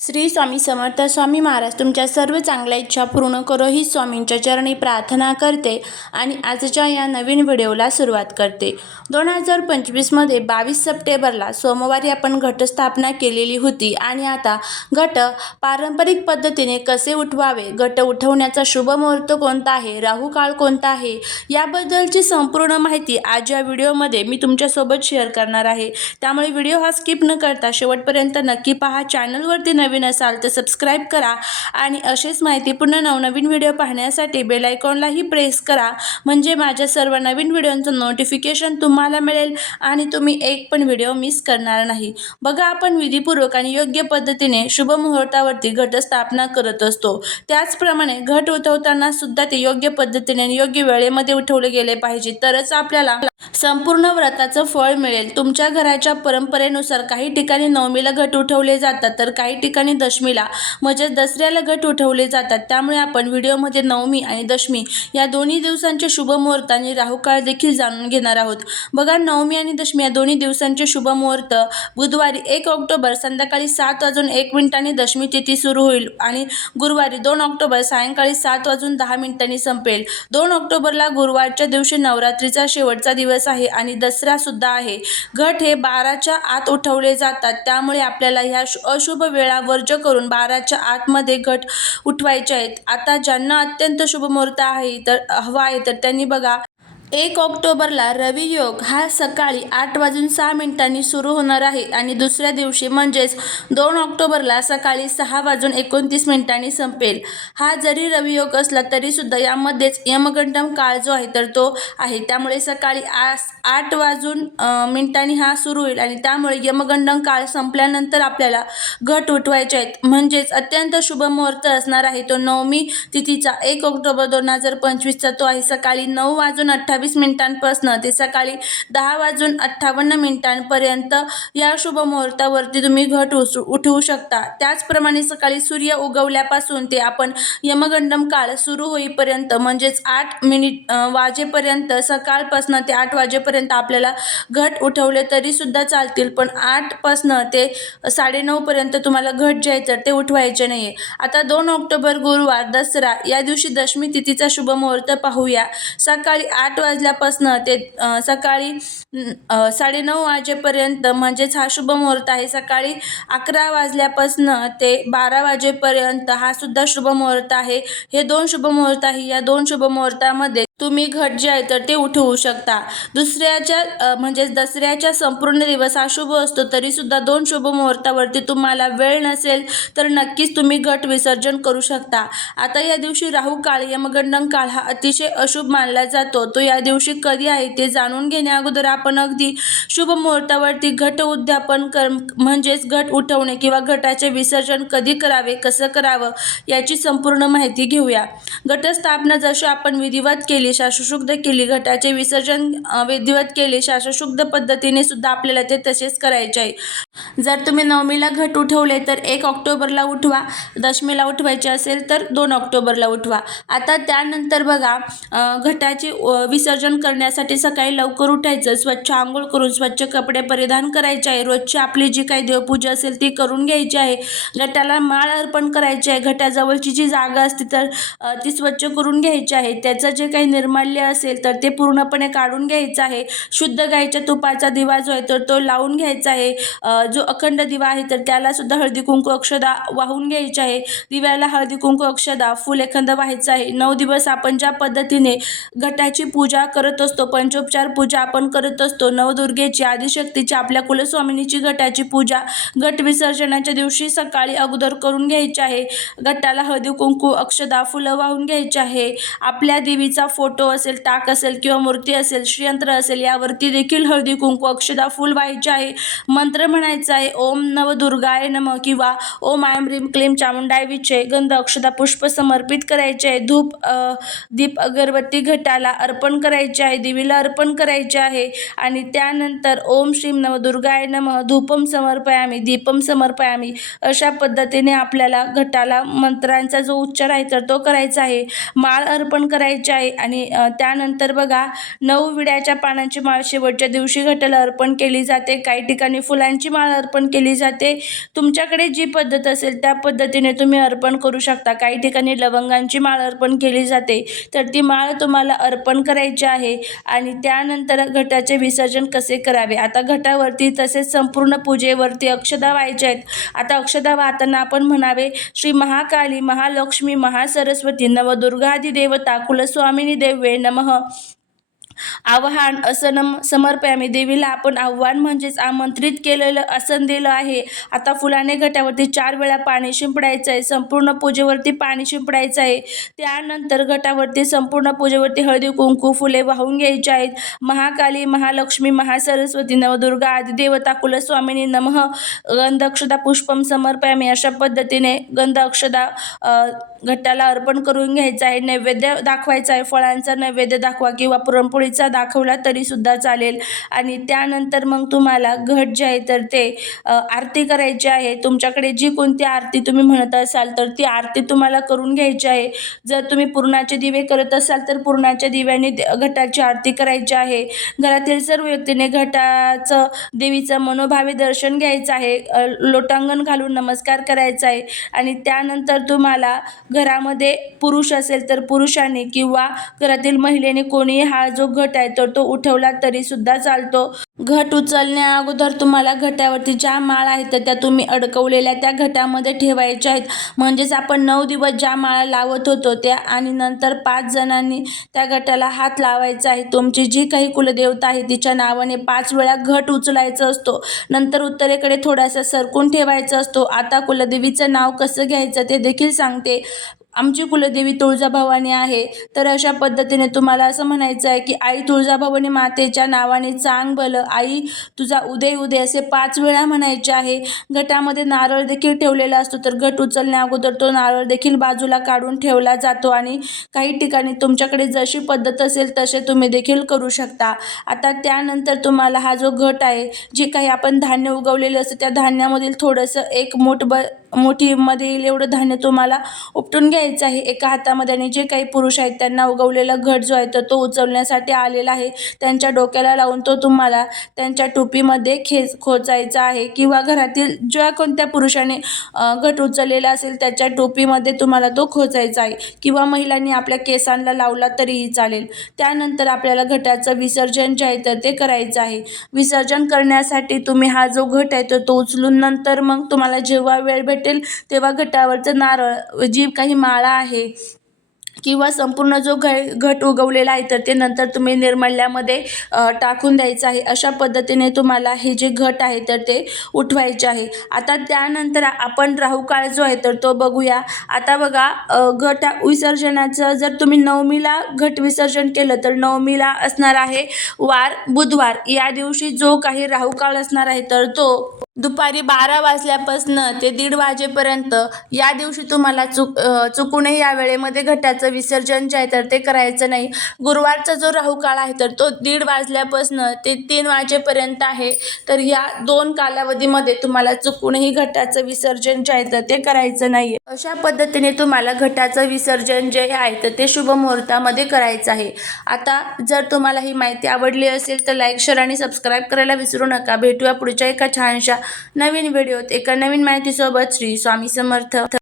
श्री स्वामी समर्थ स्वामी महाराज तुमच्या सर्व चांगल्या इच्छा पूर्ण करो ही स्वामींच्या चरणी प्रार्थना करते आणि आजच्या या नवीन व्हिडिओला सुरुवात करते. दोन हजार पंचवीसमध्ये बावीस सप्टेंबरला सोमवारी आपण घटस्थापना केलेली होती आणि आता घट पारंपरिक पद्धतीने कसे उठवावे? घट उठवण्याचा शुभ मुहूर्त कोणता आहे? राहू काळ कोणता आहे? याबद्दलची संपूर्ण माहिती आज या व्हिडिओमध्ये मी तुमच्यासोबत शेअर करणार आहे. त्यामुळे व्हिडिओ हा स्किप न करता शेवटपर्यंत नक्की पहा. चॅनलवरती नवीन असाल तर सबस्क्राईब करा. आणि असेच माहितीपूर्ण नवनवीन व्हिडिओ पाहण्यासाठी बेलायकॉनलाही प्रेस करा. म्हणजे माझ्या सर्व नवीन व्हिडिओंचं नोटिफिकेशन तुम्हाला मिळेल आणि तुम्ही एक पण व्हिडिओ मिस करणार नाही. बघा आपण विधीपूर्वक आणि योग्य पद्धतीने शुभ मुहूर्तावरती घटस्थापना करत असतो. त्याचप्रमाणे घट उठवताना सुद्धा ते योग्य पद्धतीने आणि योग्य वेळेमध्ये उठवले गेले पाहिजे. तरच आपल्याला संपूर्ण व्रताचं फळ मिळेल. तुमच्या घराच्या परंपरेनुसार काही ठिकाणी नवमीला घट उठवले जातात. तर काही ठिकाणी दशमीला म्हणजेच दसऱ्याला घट उठवले जातात. त्यामुळे आपण व्हिडिओमध्ये नवमी आणि दशमी या दोन्ही दिवसांचे शुभ मुहूर्त आणि राहुकाळ देखील जाणून घेणार आहोत. बघा नवमी आणि दशमी या दोन्ही दिवसांचे शुभ मुहूर्त बुधवारी एक ऑक्टोबर संध्याकाळी सात वाजून एक मिनिटांनी दशमी तिथी सुरू होईल आणि गुरुवारी दोन ऑक्टोबर सायंकाळी सात वाजून दहा मिनिटांनी संपेल. दोन ऑक्टोबरला गुरुवारच्या दिवशी नवरात्रीचा शेवटचा दिवस आहे आणि दसरा सुद्धा आहे. घट हे बाराच्या आत उठवले जातात. त्यामुळे आपल्याला ह्या अशुभ वेळा वर्ज करून बाराच्या आतमध्ये घट उठवायचे आहेत. आता ज्यांना अत्यंत शुभ मुहूर्त आहे तर हवा आहे तर त्यांनी बघा एक ऑक्टोबरला रवियोग हा सकाळी आठ वाजून सहा मिनिटांनी सुरू होणार आहे आणि दुसऱ्या दिवशी म्हणजेच दोन ऑक्टोबरला सकाळी सहा वाजून एकोणतीस मिनिटांनी संपेल. हा जरी रवियोग असला तरीसुद्धा यामध्येच यमगंडम काळ जो आहे तर तो आहे. त्यामुळे सकाळी आस आठ वाजून मिनिटांनी हा सुरू होईल आणि त्यामुळे यमगंडम काळ संपल्यानंतर आपल्याला घट उठवायचे आहेत. म्हणजेच अत्यंत शुभ मुहूर्त असणार आहे. तो नवमी तिथीचा एक ऑक्टोबर दोन हजार पंचवीसचा तो आहे. सकाळी नऊ वाजून अठ्ठावीस मिनिटांपासून ते सकाळी दहा वाजून अठ्ठावन्न मिनिटांपर्यंत या शुभ मुहूर्तावरती तुम्ही घट उसू उठवू शकता. त्याचप्रमाणे सकाळी सूर्य उगवल्यापासून ते आपण यमगंडम काळ सुरू होईपर्यंत म्हणजेच आठ मिनिट वाजेपर्यंत सकाळपासून ते आठ वाजेपर्यंत आपल्याला घट उठवले तरीसुद्धा चालतील. पण आठपासनं ते साडेनऊपर्यंत तुम्हाला घट जे आहे तर ते उठवायचे नाही आहे आता दोन ऑक्टोबर गुरुवार दसरा या दिवशी दशमी तिथीचा शुभ मुहूर्त पाहूया. सकाळी आठ वाजल्यापासनं ते सकाळी साडेनऊ वाजेपर्यंत म्हणजेच हा शुभ मुहूर्त आहे. सकाळी अकरा वाजल्यापासनं ते बारा वाजेपर्यंत हा सुद्धा शुभ मुहूर्त आहे. हे दोन शुभ मुहूर्त आहे. या दोन शुभ मुहूर्तामध्ये तुम्ही घट जे आहे तर ते उठवू शकता. दुसऱ्याच्या म्हणजेच दसऱ्याच्या संपूर्ण दिवस हा शुभ असतो तरीसुद्धा दोन शुभ मुहूर्तावरती तुम्हाला वेळ नसेल तर नक्कीच तुम्ही घट विसर्जन करू शकता. आता या दिवशी राहू काळ यमगंडम काळ हा अतिशय अशुभ मानला जातो. तो या दिवशी कधी आहे ते जाणून घेण्याअगोदर आपण अगदी शुभ मुहूर्तावरती घट उद्यापन कर म्हणजेच घट उठवणे किंवा घटाचे विसर्जन कधी करावे कसं करावं याची संपूर्ण माहिती घेऊया. घटस्थापना जशी आपण विधिवत केली शाश्वशुद्ध केली घटाचे विसर्जन विधिवत केले शाश्वशुद्ध पद्धतीने सुद्धा आपल्याला ते तसेच करायचे आहे. जर तुम्ही नवमीला घट उठवले तर एक ऑक्टोबरला उठवा दशमीला उठवायचे असेल तर दोन ऑक्टोबरला उठवा. आता त्यानंतर बघा घटाचे विसर्जन करण्यासाठी सकाळी लवकर उठायचं स्वच्छ आंघोळ करून स्वच्छ कपडे परिधान करायचे आहे. रोजची आपली जी काही देवपूजा असेल ती करून घ्यायची आहे. घटाला माळ अर्पण करायची आहे. घटाजवळची जी जागा असते तर ती स्वच्छ करून घ्यायची आहे. त्याचं जे काही निर्माल्य असेल तर ते पूर्णपणे काढून घ्यायचं आहे. शुद्ध गाईच्या तुपाचा दिवा जो आहे तर तो लावून घ्यायचा आहे. जो अखंड दिवा आहे तर त्याला सुद्धा हळदी कुंकू अक्षदा वाहून घ्यायची आहे. दिव्याला हळदी कुंकू अक्षदा फुल एखादं व्हायचं आहे. नऊ दिवस आपण ज्या पद्धतीने घटाची पूजा करत असतो पंचोपचार पूजा आपण करत असतो नवदुर्गेची आदिशक्तीची आपल्या कुलस्वामिनीची घटाची पूजा घट विसर्जनाच्या दिवशी सकाळी अगोदर करून घ्यायची आहे. घटाला हळदी कुंकू अक्षदा फुलं वाहून घ्यायची आहे. आपल्या देवीचा फोटो असेल टाक असेल किंवा मूर्ती असेल श्रीयंत्र असेल यावरती देखील हळदी कुंकू अक्षदा फुल व्हायचे आहे. मंत्र म्हणायचं आहे ओम नवदुर्गाय नम किंवा ओम आयम ह्रीम क्लीम चामुंडाय विचे गंध अक्षदा पुष्प समर्पित करायचे आहे. धूप दीप अगरबत्ती घटाला अर्पण करायचे आहे. देवीला अर्पण करायचे आहे. आणि त्यानंतर ओम श्रीम नवदुर्गाय नमः. धूपम समर्पयामी दीपम समर्पयामी अशा पद्धतीने आपल्याला घटाला मंत्रांचा जो उच्चार आहे तर तो करायचा आहे. माळ अर्पण करायची आहे. आणि त्यानंतर बघा नऊ विड्याच्या पानांची माळ शेवटच्या दिवशी घटाला अर्पण केली जाते. काही ठिकाणी फुलांची माळ अर्पण केली जाते. तुमच्याकडे जी पद्धत असेल त्या पद्धतीने तुम्ही अर्पण करू शकता. काही ठिकाणी लवंगांची माळ अर्पण केली जाते. तर ती माळ तुम्हाला अर्पण करायची आहे आणि त्यानंतर घटाचे विसर्जन कसे करावे? आता घटावरती तसेच संपूर्ण पूजेवरती अक्षदा व्हायच्या आहेत. आता अक्षदा वाहताना आपण म्हणावे श्री महाकाली महालक्ष्मी महासरस्वती नवदुर्गादी देवता कुलस्वामिनी देवे नमः. आवाहन असं नम समर्पयामी. देवीला आपण आव्हान म्हणजेच आमंत्रित केलेलं आसन दिलं आहे. आता फुलाने घटावरती चार वेळा पाणी शिंपडायचं आहे संपूर्ण पूजेवरती पाणी शिंपडायचं आहे त्यानंतर घटावरती संपूर्ण पूजेवरती हळदी कुंकू फुले वाहून घ्यायची आहेत. महाकाली महालक्ष्मी महासरस्वती नवदुर्गा आदिदेवता कुलस्वामिनी नमः. गंध अक्षदा पुष्पम समर्पयामी अशा पद्धतीने गंध अक्षदा घटाला अर्पण करून घ्यायचं आहे. नैवेद्य दाखवायचा आहे. फळांचा नैवेद्य दाखवा किंवा पुरणपोळीचा दाखवला तरीसुद्धा चालेल. आणि त्यानंतर मग तुम्हाला घट जे आहे तर ते आरती करायची आहे. तुमच्याकडे जी कोणती आरती तुम्ही म्हणत असाल तर ती आरती तुम्हाला करून घ्यायची आहे. जर तुम्ही पूर्णाचे दिवे करत असाल तर पूर्णाच्या दिव्याने घटाची आरती करायची आहे. घरातील सर्व व्यक्तीने घटाचं देवीचं मनोभावे दर्शन घ्यायचं आहे. लोटांगण घालून नमस्कार करायचा आहे. आणि त्यानंतर तुम्हाला घरामध्ये पुरुष असेल तर पुरुषाने किंवा घरातील महिलेने कोणीही हा जो घट आहे तर तो उठवला तरीसुद्धा चालतो. घट उचलण्या अगोदर तुम्हाला घटावरती ज्या माळ आहेत तर त्या तुम्ही अडकवलेल्या त्या घटामध्ये ठेवायच्या आहेत. म्हणजेच आपण नऊ दिवस ज्या माळा लावत होतो त्या आणि नंतर पाच जणांनी त्या घटाला हात लावायचा आहे. तुमची जी काही कुलदेवता आहे तिच्या नावाने पाच वेळा घट उचलायचा असतो. नंतर उत्तरेकडे थोडासा सरकून ठेवायचा असतो. आता कुलदेवीचं नाव कसं घ्यायचं ते देखील सांगते. आमची कुलदेवी तुळजाभवानी आहे. तर अशा पद्धतीने तुम्हाला असं म्हणायचं आहे की आई तुळजाभवानी मातेच्या नावाने चांग भलं आई तुझा उदय उदय असे पाच वेळा म्हणायचे आहे. घटामध्ये नारळ देखील ठेवलेला असतो तर घट उचलण्या अगोदर तो नारळ देखील बाजूला काढून ठेवला जातो आणि काही ठिकाणी तुमच्याकडे जशी पद्धत असेल तसे तुम्ही देखील करू शकता. आता त्यानंतर तुम्हाला हा जो घट आहे जे काही आपण धान्य उगवलेलं असतं त्या धान्यामधील थोडंसं एक मोठ ब मोठीमध्ये येईल एवढं धान्य तुम्हाला उपटून घ्यायचं आहे. एका हातामध्ये आणि जे काही पुरुष आहेत त्यांना उगवलेला घट जो आहे तर तो उचलण्यासाठी आलेला आहे. त्यांच्या डोक्याला लावून तो तुम्हाला त्यांच्या टोपीमध्ये खेच खोचायचा आहे किंवा घरातील ज्या कोणत्या पुरुषाने घट उचललेला असेल त्याच्या टोपीमध्ये तुम्हाला तो खोचायचा आहे किंवा महिलांनी आपल्या केसांना लावला तरीही चालेल. त्यानंतर आपल्याला घटाचं विसर्जन जे आहे तर ते करायचं आहे. विसर्जन करण्यासाठी तुम्ही हा जो घट आहे तर तो उचलून नंतर मग तुम्हाला जेव्हा वेळ भेट भेटेल तेव्हा घटावरचं नारळ जी काही माळा आहे किंवा संपूर्ण जो घ घट उगवलेला आहे तर ते नंतर तुम्ही निर्मल्यामध्ये टाकून द्यायचं आहे. अशा पद्धतीने तुम्हाला हे जे घट आहे तर ते उठवायचे आहे. आता त्यानंतर आपण राहू काळ जो आहे तर तो बघूया. आता बघा घट विसर्जनाचं जर तुम्ही नवमीला घट विसर्जन केलं तर नवमीला असणार आहे वार बुधवार. या दिवशी जो काही राहू काळ असणार आहे तर तो दुपारी बारा वाजल्यापासनं ते दीड वाजेपर्यंत या दिवशी तुम्हाला चुक चुकूनही या वेळेमध्ये घटाचं विसर्जन जे आहे तर ते करायचं नाही. गुरुवारचा जो राहू काळ आहे तर तो दीड वाजल्यापासून ते तीन वाजेपर्यंत आहे. तर या दोन कालावधीमध्ये तुम्हाला चुकूनही घटाचं विसर्जन जे आहे तर ते करायचं नाही अशा पद्धतीने तुम्हाला घटाचं विसर्जन जे आहे तर ते शुभ मुहूर्तामध्ये करायचं आहे. आता जर तुम्हाला ही माहिती आवडली असेल तर लाईक शेअर आणि सबस्क्राईब करायला विसरू नका. भेटूया पुढच्या एका छानशा नवीन व्हिडिओत. एका नवीन माहितीसोबत श्री स्वामी समर्थ.